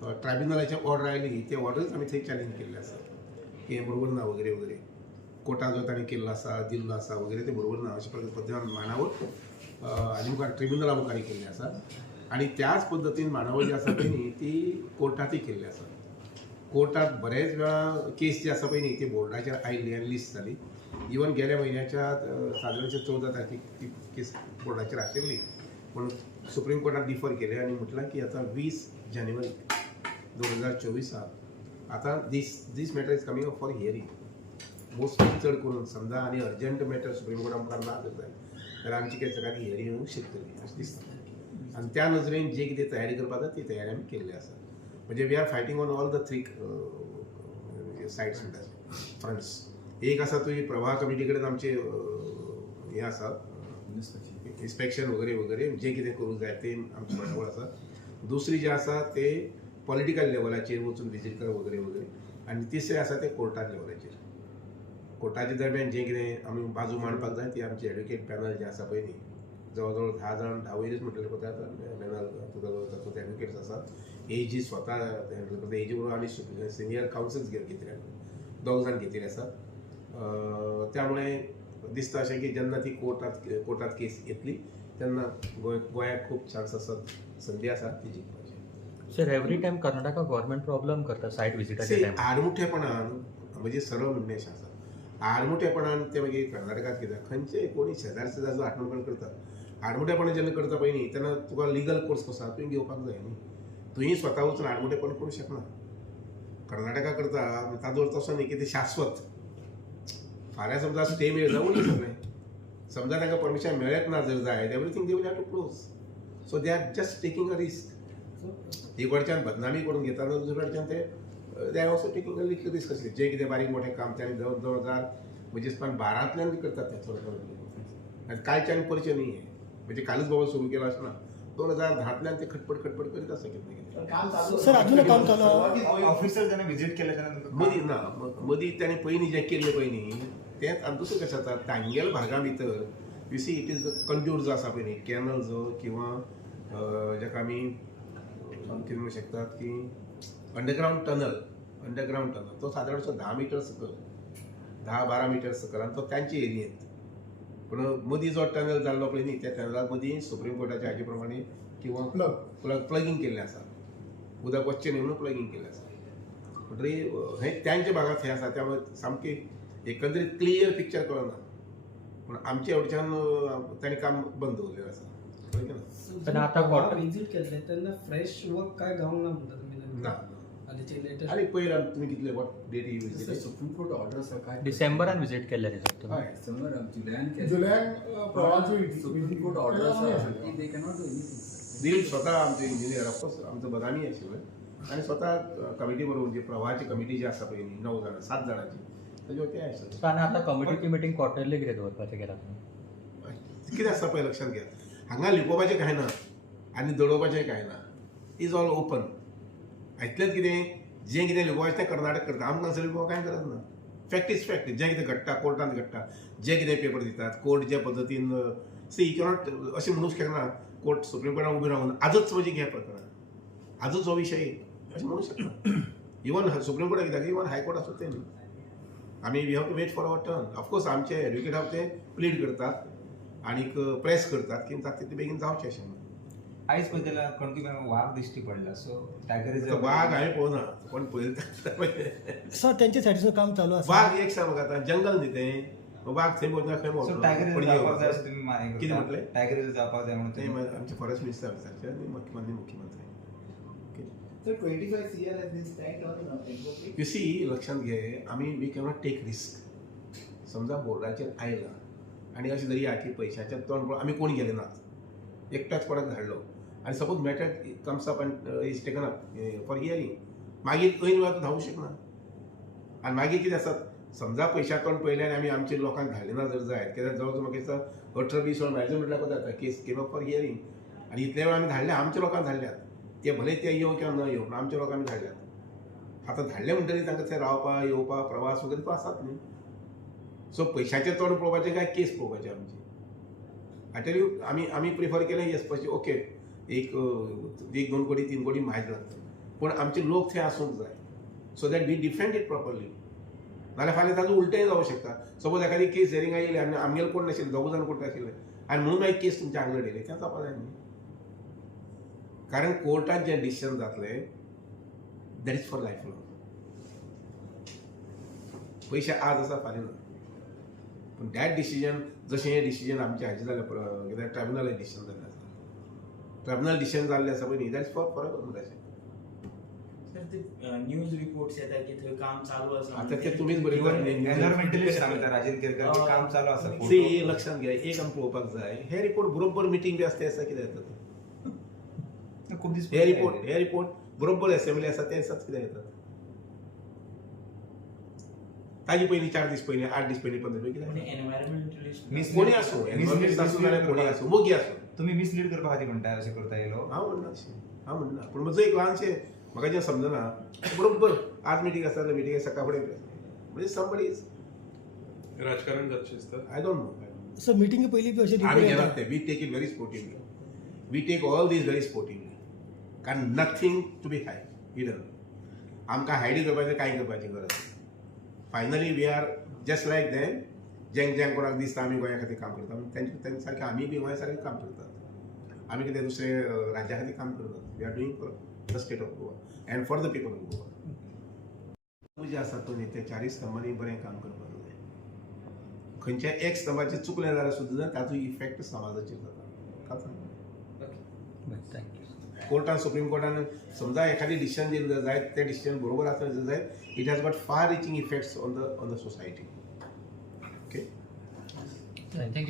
ट्रायब्युनलाची order oily ते ऑर्डरच आमी थंय चॅलेंज केल्ले आसा की हें बरोबर ना वगैरे वगैरे कोर्टान जो ताणें केल्लो आसा दिल्लो आसा वगैरे ते बरोबर ना अशे पद्दतीन मांडावळ आनी मुखार ट्रिब्युनला मुखार केल्ली आसा आनी त्याच पद्दतीन मांडावळ जी आसा पळय न्ही ती कोर्टातूय केल्ली आसा. कोर्टात बरेच वेळा केस जी आसा पळय न्ही ती बोर्डाचेर आयिल्ली आनी लिस्ट जाली. इवन गेल्या म्हयन्याच्या सादारणशे 14 तारखेक ती केस बोर्डाचेर आशिल्ली पूण सुप्रीम कोर्टान डिफर केले आनी म्हटलां की आतां 20 जानेवारी 2024 आतां this matter is coming up for hearing. Mostly चड करून समजा आनी अर्जंट मॅटर सुप्रीम कोर्टा मुखार ना जर जाय जाल्यार आमची केसांनी हियरींग येवंक शकतली अशें दिसता. आनी त्या नजरेन जे कितें तयारी करपाक जाता ती तयारी आमी केल्ली आसा. म्हणजे we are fighting on all the 3 sides म्हणटा फ्रंट्स. एक आसा तुजी प्रवाह कमिटी कडेन आमचे हें आसा इन्स्पेक्शन वगैरे वगैरे जे कितें करूंक जाय ते आमचे मांडावळ आसा. दुसरी जे आसा ते पॉलिटिकल लेवलाचेर वचून विजीट करप वगैरे वगैरे आनी तिसरें आसा ते कोर्टाच्या लेवलाचेर. कोर्टाच्या दरम्यान जें कितें आमी बाजू मांडपाक जाय ती आमची एडवोकेट पॅनल जें आसा पळय न्ही जवळ जवळ 10 जाण 10 वयरच म्हटलें पळय पॅनल तातूंत एडवोकेट्स आसा. एजी स्वता हँडल करता एजी बरोबर आनी सिनियर कावन्सिल्स घेतिल्ले 2 जाण घेतिल्ले आसात. त्यामुळे दिसता अशें की जेन्ना ती कोर्टात केस येतली तेन्ना गोंयाक खूब चान्स आसात, संदी आसा ती जिखपाची. Sir every time Karnataka government problem करता सायट विजिटाच्या टायमार. आडमुठेपणान म्हणजे सरळ म्हणणें अशें आसा. आडमुठेपणान ते मागीर कर्नाटकात कित्याक खंयचे कोणी शेजारचे जो आडमुठेपण करता आडमुठेपण जेन्ना करता पळय न्ही तेन्ना तुका लिगल कोर्स कसो आसा तुवें घेवपाक जाय न्ही. तुवें स्वता वचून आडमुठेपण करूंक शकना. कर्नाटका करता ताजो अर्थ असो न्ही की ते शाश्वत. फाल्यां समजा स्टे मेळना उरलें सगळें. समजा तांकां परमिशन मेळत ना जर जाय everything they will have to close. So they are just taking a risk. एक वडच्यान बदनामी करून घेता दुसरे वडच्यान ते they are also taking a little risk अशें जें कितें बारीक मोठें काम तें 2012 बी करतात ते थोडें थोडें. आनी कालच्यान परिचय न्ही हें म्हणजे कालच बाबा सुरू केलो अशें ना. 2010 ते खटपट करीत आसा कितें कितें. सर अजून काम चालू ऑफिसर जेन्ना विजीट केले तेन्ना मदीं ना मदीं ताणें पयलीं जें केल्लें पळय न्ही तेंच आनी दुसरें कशें जाता तांगेल भागा भितर यू सी इट इज कंड्यूर जो आसा पळय न्ही कॅनल जो किंवा जाका आमी कितें म्हणूं शकतात की अंडरग्रावंड टनल तो सादारणसो 10 मिटर सकल 10-12 मिटर सकल आनी तो तांचे एरियेंत. पूण मदीं जो टनल जाल्लो पळय न्ही त्या टनला मदीं सुप्रीम कोर्टाच्या हाजे प्रमाणे किंवा प्लगींग केल्लें आसा. उदक वचचें न्ही म्हणून प्लगींग केल्लें आसा. म्हणटरी हें तांच्या भागांत हें आसा त्यामुळे सामकें एकंदरीत क्लियर पिक्चर कळना. पूण आमच्या एवढच्यान ताणें काम बंद दवरलेलें आसा. पण आता विजीट केले तेन्ना फ्रेश वर्क काय गावंक ना म्हणटा तुमी ना हालींचे लेटेस्ट. आनी पयर तुमी कितले what date visit supreme court order आसा काय डिसेंबरान विजीट केल्ले दिसता तुम्ही. डिसेंबर जुलयान सुप्रीम कोर्ट ऑर्डर आसा की they cannot do anything. Dilip स्वता आमचे इंजिनियर ऑफकोर्स आमचो बदामी आशिल्लो आनी स्वता कमिटी बरोबर म्हणजे प्रवाहाची कमिटी जी आसा पळय न्ही 9 जाणां 7 जाणांची ताजे ते आशिल्ले. आनी आतां कमिटीची मिटींग क्वॉर्टरली कितें दवरपाचें केलां तुमी. कितें आसता पळय लक्षांत घे हांगा लिपोवपाचें कांय ना आनी दडोवपाचें कांय ना. Is all open. इतलेंच कितें जें कितें लिपोवपाचें तें कर्नाटक करता. आमकां सगळें लिपोवपाक कांय गरज ना. Fact is fact. जें कितें घडटा कोर्टांत घडटा जें कितें पेपर दितात कोर्ट जे पद्दतीन सी कॅनॉट अशें म्हणूंक शकना कोर्ट सुप्रीम कोर्टान उबी रावून आजच म्हणजे घे प्रकरण आजच हो विशय अशें म्हणूंक शकना. इवन सुप्रीम कोर्टाक कित्याक इवन हायकोर्ट आसूं तें न्ही आमी we have to wait for our turn. Of course आमचे एडवोकेट आहा ते प्लीड करतात आनीक प्रेस करतात की तितले बेगीन जावचें अशें म्हणून. आयज पळयतला कोणकी वाघ दिश्टी पडला सो टायगर वाघ हांवें पळोवना कोण पळयता. सर त्यांच्या सायडीचं काम चालू आसा. वाघ एक सांग म्हाका आतां जंगल न्ही तें वाघ थंय वचना खंय टायगर जावपाक जाय अशें तुमी माने कितें म्हटलें टायगर जावपाक जाय म्हणून तें आमचे फॉरेस्ट मिनिस्टर विचारचे आनी मुख्यमंत्री. So 25 CR has been spent on enforcement. You see लक्षांत घे आमी वी कॅनॉट टेक रिस्क. समजा बोर्डाचेर आयला आनी अशें जरी या की पयशांचे तोंड पळोवन आमी कोण गेले नात एकट्याच कोणाक धाडलो आनी suppose matter comes up end is taken up for hearing मागीर ऐन वेळार तूं धांवूंक शकना. आनी मागीर कितें आसा समजा पयशा तोंड पळयलें आनी आमी आमच्या लोकांक धाडले ना जर जायत कित्याक जवळ जवळ म्हाका दिसता 18-20 वर मॅरेज म्हटल्यार जाता case came up for hearing आनी इतले वेळ आमी धाडले आमच्या लोकांक धाडल्यात. ते भले ते येवं किंवा न येवं आमच्या लोकांक आमी धाडल्यात. आतां धाडले म्हणटकीर तांकां थंय रावपा येवपा प्रवास वगैरे तो आसात न्ही. सो पयशांचें तोंड पळोवपाचें काय केस पळोवपाचें आमची. आय टेल यू आमी प्रिफर केलें येस पयशे ओके एक 2 कोटी 3 कोटी मायज लागता पूण आमचे लोक थंय आसूंक जाय so that we defend it properly. नाल्यार फाल्यां ताजो उलटेंय जावं शकता. सपोज एखादी केस हेरिंग आयली आनी आमगेले कोण नाशिल्ले, दोग जाण कोण नाशिल्ले आनी म्हणून मागीर केस तुमच्या आंगलेर येयली, तें जावपा जाय न्ही. कारण कोर्टान जें डिसिजन जातलें that is for life long. पयशे आज आसा फाल्यां ना. पूण दॅट डिसिजन जशें हें डिसिजन आमचे हाजें जालें कित्याक ट्रायब्युनलाचें डिसिजन जाल्लें आसा. ट्रायब्युनल डिसिजन जाल्लें आसा पळय न्ही, दॅट इज फॉर अशें. सर ते न्यूज रिपोर्ट्स येता की थंय काम चालू आसा. आतां ते तुमीच बरयतात न्ही. एनवायरमेंटलिस्ट सांगता राजेंद्र केरकर की काम चालू आसा. See, लक्षात घ्या, एक आमी पळोवपाक जाय, हे रिपोर्ट बरोबर मिटींग बी आसता दिसा कित्याक येतात. खूप दीस हे रिपोर्ट बरोबर असेंब्ली आसा त्या दिसाच कित्याक येतात. ताजे पयलीं 4 दीस पयलीं, 8 दीस पयलीं, 15 पयलीं कित्याक येतात? एनवायरमेंटलिस्ट कोणी आसूं, एनवायरमेंट आसूं नाल्यार कोणी आसूं, मोगी आसूं. तुम्ही मिसलीड करपा खातीर म्हणटाय अशें करता येयलो. हांव म्हणना अशें, हांव म्हणना. पूण म्हजो एक ल्हानशें म्हाका जें समजना, बरोबर आज मिटींग आसता जाल्यार मिटींग सकाळ फुडें म्हणजे समबडी इज राजकारण जातशें दिसता. I don't know. सर मिटिंगे पयलीं बी अशें आमी घेतात ते, we take it very sportively. We take all these very sportively. कारण nothing to be high hidden. आमकां हायडी करपाचें कांय करपाची गरज ना. Finally we are just like them. जेंक कोणाक दिसता आमी गोंया खातीर काम करता, तेंचे सारकें आमी बी गोंया सारकें काम करतात. आमी कितें दुसरे राज्या खातीर काम करतात. We are doing for the state of Goa and for the people of Goa. जे आसा तो न्ही, त्या 4 स्तंभांनी बरें काम करपाक जाय. खंयच्या एक स्तंभाचें चुकलें जाल्यार सुद्दां ताचो इफेक्ट समाजाचेर जाता. थँक्यू. कोर्टान, सुप्रीम कोर्टान समजा एखादी डिसिजन दिलें जायत, तें डिसिजन बरोबर आसलें जायत, इट हॅज गॉट फार reaching effects on the society. Okay. Thank you.